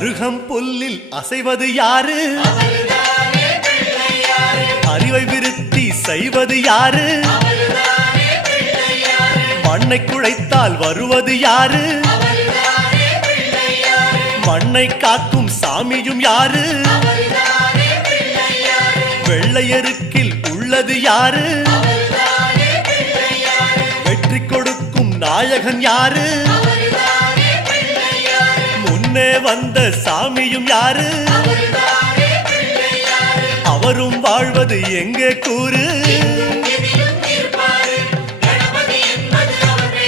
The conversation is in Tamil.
அருகம் புல்லில் அசைவது யாரு? அறிவை விருத்தி செய்வது யாரு? மண்ணை குழைத்தால் வருவது யாரு? மண்ணை காக்கும் சாமியும் யாரு? வெள்ளையருக்கில் உள்ளது யாரு? வெற்றி கொடுக்கும் நாயகன் யாரு? முன்னே வந்த சாமியும் யாரு? அவரும் வாழ்வது எங்கே கூறு?